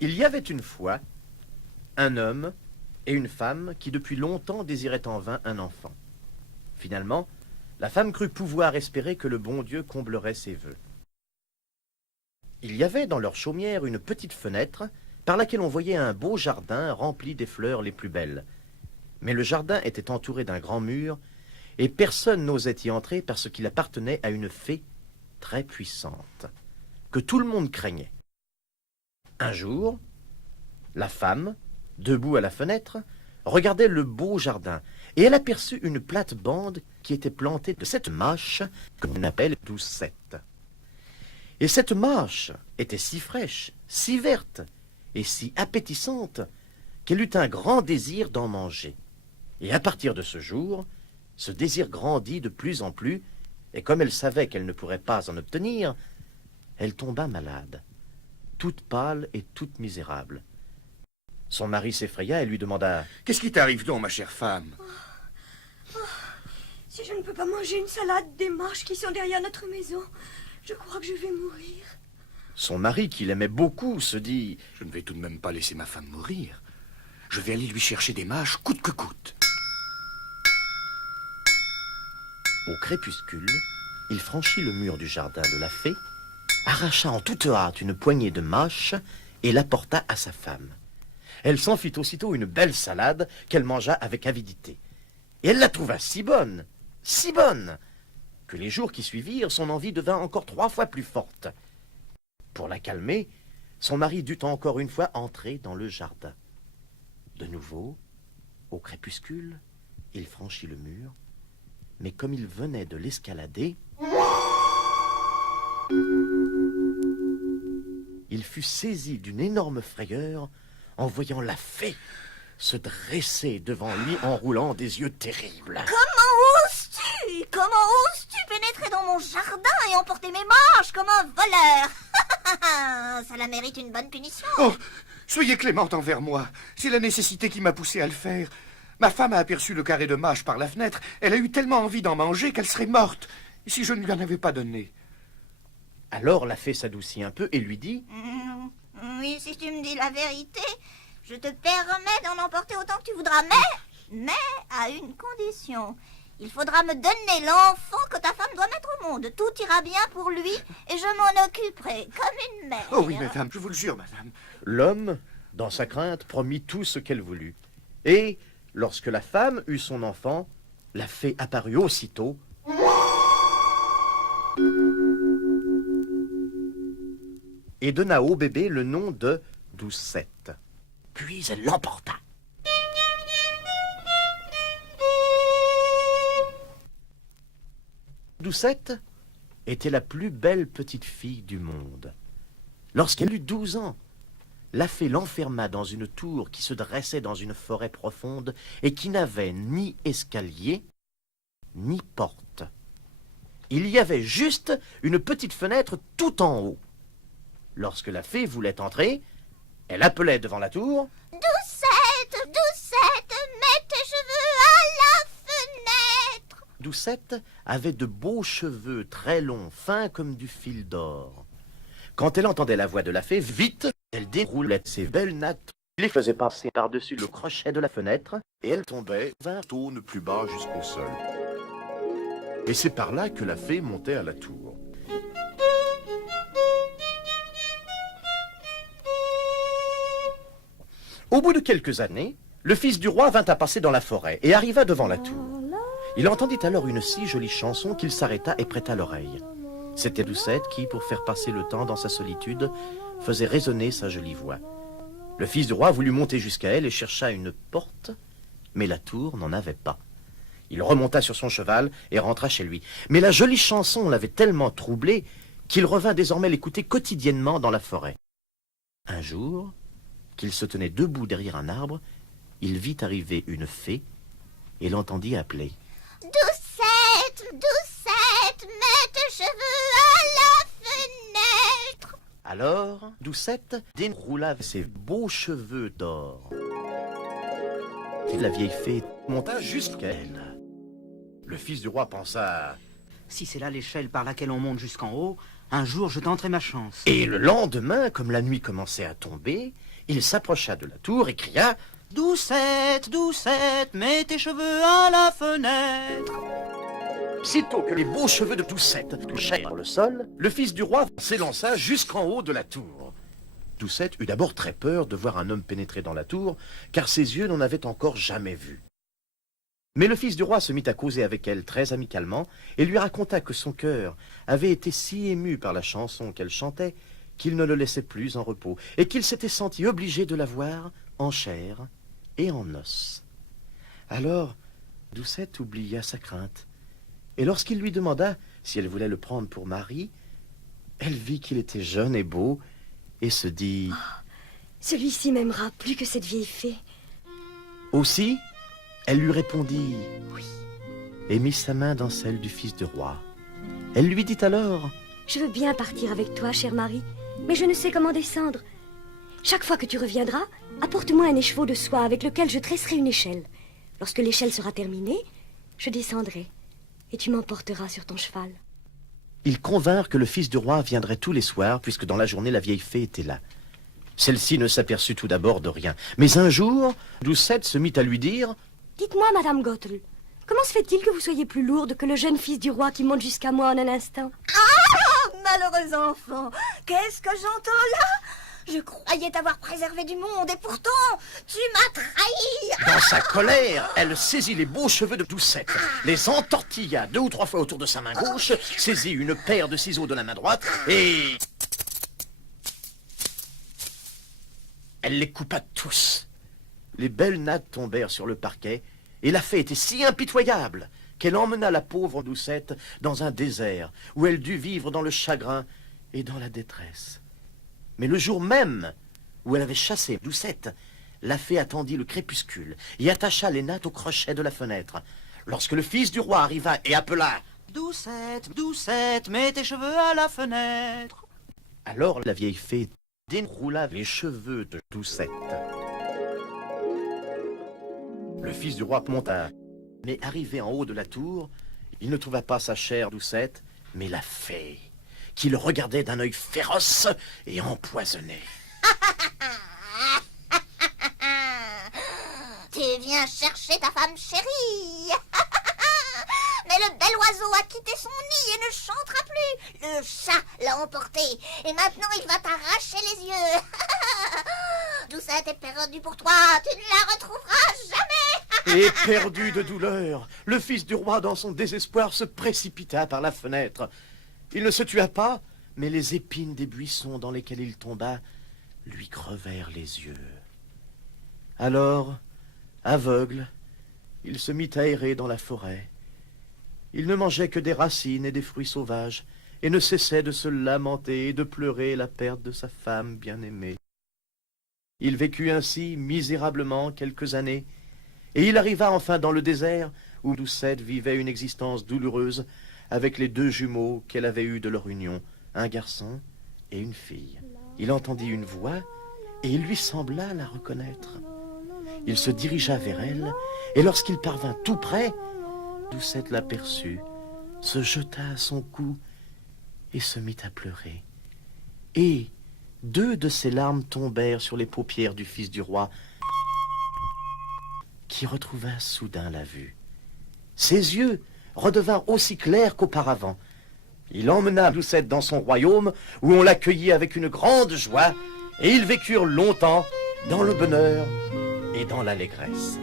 Il y avait une fois un homme et une femme qui depuis longtemps désiraient en vain un enfant. Finalement, la femme crut pouvoir espérer que le bon Dieu comblerait ses vœux. Il y avait dans leur chaumière une petite fenêtre par laquelle on voyait un beau jardin rempli des fleurs les plus belles. Mais le jardin était entouré d'un grand mur et personne n'osait y entrer parce qu'il appartenait à une fée très puissante, que tout le monde craignait. Un jour, la femme, debout à la fenêtre, regardait le beau jardin, et elle aperçut une plate-bande qui était plantée de cette mâche que l'on appelle doucette. Et cette mâche était si fraîche, si verte et si appétissante qu'elle eut un grand désir d'en manger. Et à partir de ce jour, ce désir grandit de plus en plus, et comme elle savait qu'elle ne pourrait pas en obtenir, elle tomba malade, toute pâle et toute misérable. Son mari s'effraya et lui demanda « Qu'est-ce qui t'arrive donc, ma chère femme ?» Si je ne peux pas manger une salade des marches qui sont derrière notre maison, je crois que je vais mourir. Son mari, qui l'aimait beaucoup, se dit « Je ne vais tout de même pas laisser ma femme mourir. Je vais aller lui chercher des mâches coûte que coûte. » Au crépuscule, il franchit le mur du jardin de la fée, arracha en toute hâte une poignée de mâches et l'apporta à sa femme. Elle s'en fit aussitôt une belle salade qu'elle mangea avec avidité. Et elle la trouva si bonne, que les jours qui suivirent, son envie devint encore 3 fois plus forte. Pour la calmer, son mari dut encore une fois entrer dans le jardin. De nouveau, au crépuscule, il franchit le mur, mais comme il venait de l'escalader, il fut saisi d'une énorme frayeur en voyant la fée se dresser devant lui en roulant des yeux terribles. Comment oses-tu? Comment oses-tu pénétrer dans mon jardin et emporter mes mâches comme un voleur? Cela mérite une bonne punition. Oh, soyez clémente envers moi. C'est la nécessité qui m'a poussé à le faire. Ma femme a aperçu le carré de mâche par la fenêtre. Elle a eu tellement envie d'en manger qu'elle serait morte si je ne lui en avais pas donné. Alors la fée s'adoucit un peu et lui dit Oui, si tu me dis la vérité, je te permets d'en emporter autant que tu voudras, mais à une condition. Il faudra me donner l'enfant que ta femme doit mettre au monde. Tout ira bien pour lui et je m'en occuperai comme une mère. Oh oui, madame, je vous le jure, madame. L'homme, dans sa crainte, promit tout ce qu'elle voulut. Et, lorsque la femme eut son enfant, la fée apparut aussitôt et donna au bébé le nom de Doucette. Puis elle l'emporta. Doucette était la plus belle petite fille du monde. Lorsqu'elle eut 12 ans, la fée l'enferma dans une tour qui se dressait dans une forêt profonde et qui n'avait ni escalier, ni porte. Il y avait juste une petite fenêtre tout en haut. Lorsque la fée voulait entrer, elle appelait devant la tour « Doucette, Doucette, mets tes cheveux à la fenêtre !» Doucette avait de beaux cheveux très longs, fins comme du fil d'or. Quand elle entendait la voix de la fée, vite, elle déroulait ses belles nattes, les faisait passer par-dessus le crochet de la fenêtre, et elle tombait 20 tonnes plus bas jusqu'au sol. Et c'est par là que la fée montait à la tour. Au bout de quelques années, le fils du roi vint à passer dans la forêt et arriva devant la tour. Il entendit alors une si jolie chanson qu'il s'arrêta et prêta l'oreille. C'était Doucette qui, pour faire passer le temps dans sa solitude, faisait résonner sa jolie voix. Le fils du roi voulut monter jusqu'à elle et chercha une porte, mais la tour n'en avait pas. Il remonta sur son cheval et rentra chez lui. Mais la jolie chanson l'avait tellement troublé qu'il revint désormais l'écouter quotidiennement dans la forêt. Un jour, qu'il se tenait debout derrière un arbre, il vit arriver une fée et l'entendit appeler. « Doucette, Doucette, mets tes cheveux à la fenêtre !» Alors, Doucette déroula ses beaux cheveux d'or. Et la vieille fée monta jusqu'à elle. Le fils du roi pensa Si c'est là l'échelle par laquelle on monte jusqu'en haut, un jour je tenterai ma chance. Et le lendemain, comme la nuit commençait à tomber, il s'approcha de la tour et cria « Doucette, Doucette, mets tes cheveux à la fenêtre !» Sitôt que les beaux cheveux de Doucette touchèrent le sol, le fils du roi s'élança jusqu'en haut de la tour. Doucette eut d'abord très peur de voir un homme pénétrer dans la tour, car ses yeux n'en avaient encore jamais vu. Mais le fils du roi se mit à causer avec elle très amicalement et lui raconta que son cœur avait été si ému par la chanson qu'elle chantait qu'il ne le laissait plus en repos et qu'il s'était senti obligé de la voir en chair et en os. Alors, Doucette oublia sa crainte. Et lorsqu'il lui demanda si elle voulait le prendre pour mari, elle vit qu'il était jeune et beau et se dit « Celui-ci m'aimera plus que cette vieille fée. » Aussi, elle lui répondit « oui » et mit sa main dans celle du fils du roi. Elle lui dit alors « Je veux bien partir avec toi, cher mari, mais je ne sais comment descendre. Chaque fois que tu reviendras, apporte-moi un écheveau de soie avec lequel je tresserai une échelle. Lorsque l'échelle sera terminée, je descendrai et tu m'emporteras sur ton cheval. » Ils convinrent que le fils du roi viendrait tous les soirs, puisque dans la journée la vieille fée était là. Celle-ci ne s'aperçut tout d'abord de rien. Mais un jour, Doucette se mit à lui dire « Dites-moi, Madame Gothel, comment se fait-il que vous soyez plus lourde que le jeune fils du roi qui monte jusqu'à moi en un instant ?» Ah, malheureux enfant, qu'est-ce que j'entends là? Je croyais t'avoir préservé du monde et pourtant, tu m'as trahi. Dans sa colère, elle saisit les beaux cheveux de Doucette, les entortilla 2 ou 3 fois autour de sa main gauche, saisit une paire de ciseaux de la main droite et... elle les coupa tous. Les belles nattes tombèrent sur le parquet et la fée était si impitoyable qu'elle emmena la pauvre Doucette dans un désert où elle dut vivre dans le chagrin et dans la détresse. Mais le jour même où elle avait chassé Doucette, la fée attendit le crépuscule et attacha les nattes au crochet de la fenêtre. Lorsque le fils du roi arriva et appela « Doucette, Doucette, mets tes cheveux à la fenêtre !» alors la vieille fée déroula les cheveux de Doucette. Le fils du roi monta, mais arrivé en haut de la tour, il ne trouva pas sa chère Doucette, mais la fée, qui le regardait d'un œil féroce et empoisonné. Tu viens chercher ta femme chérie. Mais le bel oiseau a quitté son nid et ne chantera plus. Le chat l'a emporté et maintenant il va t'arracher les yeux. Doucette est perdue pour toi, tu ne la retrouveras jamais. Et perdu de douleur, le fils du roi, dans son désespoir, se précipita par la fenêtre. Il ne se tua pas, mais les épines des buissons dans lesquels il tomba lui crevèrent les yeux. Alors, aveugle, il se mit à errer dans la forêt. Il ne mangeait que des racines et des fruits sauvages, et ne cessait de se lamenter et de pleurer la perte de sa femme bien-aimée. Il vécut ainsi misérablement quelques années, et il arriva enfin dans le désert où Doucette vivait une existence douloureuse avec les 2 jumeaux qu'elle avait eus de leur union, un garçon et une fille. Il entendit une voix et il lui sembla la reconnaître. Il se dirigea vers elle, et lorsqu'il parvint tout près, Doucette l'aperçut, se jeta à son cou et se mit à pleurer. Et 2 de ses larmes tombèrent sur les paupières du fils du roi, qui retrouva soudain la vue. Ses yeux redevinrent aussi clairs qu'auparavant. Il emmena Doucette dans son royaume, où on l'accueillit avec une grande joie, et ils vécurent longtemps dans le bonheur et dans l'allégresse.